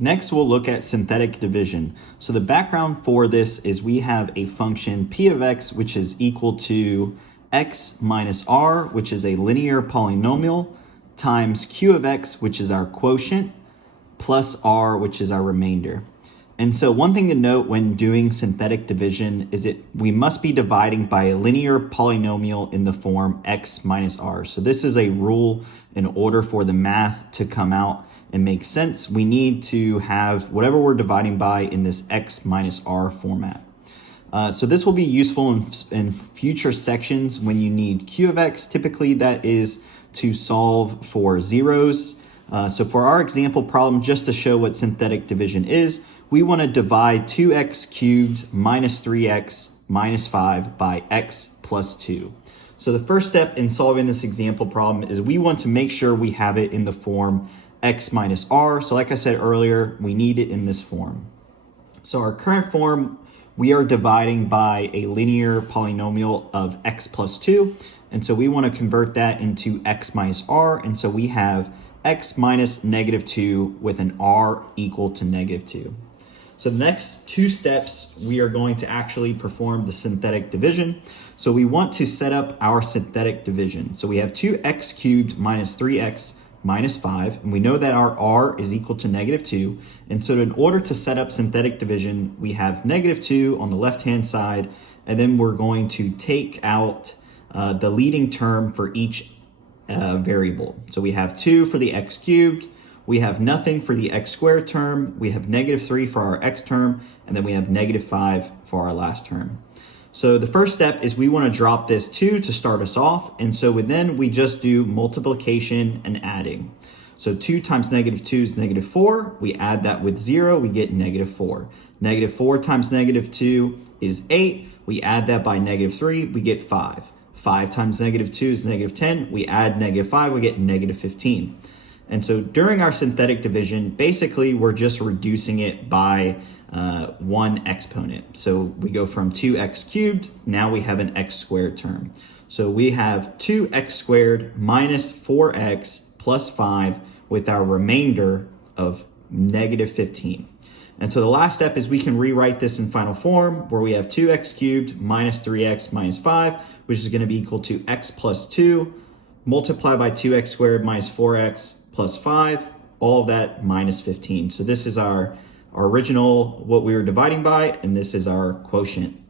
Next, we'll look at synthetic division. So the background for this is we have a function p of x, which is equal to x minus r, which is a linear polynomial, times q of x, which is our quotient, plus r, which is our remainder. And so one thing to note when doing synthetic division is that we must be dividing by a linear polynomial in the form x minus r. So this is a rule. In order for the math to come out and make sense, we need to have whatever we're dividing by in this x minus r format. So this will be useful in future sections when you need q of x. Typically that is to solve for zeros. So for our example problem, just to show what synthetic division is, we want to divide 2x cubed minus 3x minus 5 by x plus 2. So the first step in solving this example problem is we want to make sure we have it in the form x minus r. So like I said earlier, we need it in this form. So our current form, we are dividing by a linear polynomial of x plus 2. And so we want to convert that into x minus r. And so we have x minus negative 2 with an r equal to negative 2. So the next two steps, we are going to actually perform the synthetic division. So we want to set up our synthetic division. So we have 2x cubed minus 3x minus 5, and we know that our r is equal to negative 2. And so in order to set up synthetic division, we have negative 2 on the left-hand side, and then we're going to take out the leading term for each variable. So we have 2 for the x cubed, we have nothing for the x squared term, we have negative 3 for our x term, and then we have negative 5 for our last term. So the first step is we want to drop this 2 to start us off, and so then we just do multiplication and adding. So 2 times negative 2 is negative 4, we add that with 0, we get negative 4. Negative 4 times negative 2 is 8, we add that by negative 3, we get 5. 5 times negative 2 is negative 10, we add negative 5, we get negative 15. And so during our synthetic division, basically we're just reducing it by one exponent. So we go from 2x cubed, now we have an x squared term. So we have 2x squared minus 4x plus 5 with our remainder of negative 15. And so the last step is we can rewrite this in final form where we have 2x cubed minus 3x minus 5, which is going to be equal to x plus 2 multiplied by 2x squared minus 4x plus 5, all of that minus 15. So this is our original, what we were dividing by, and this is our quotient.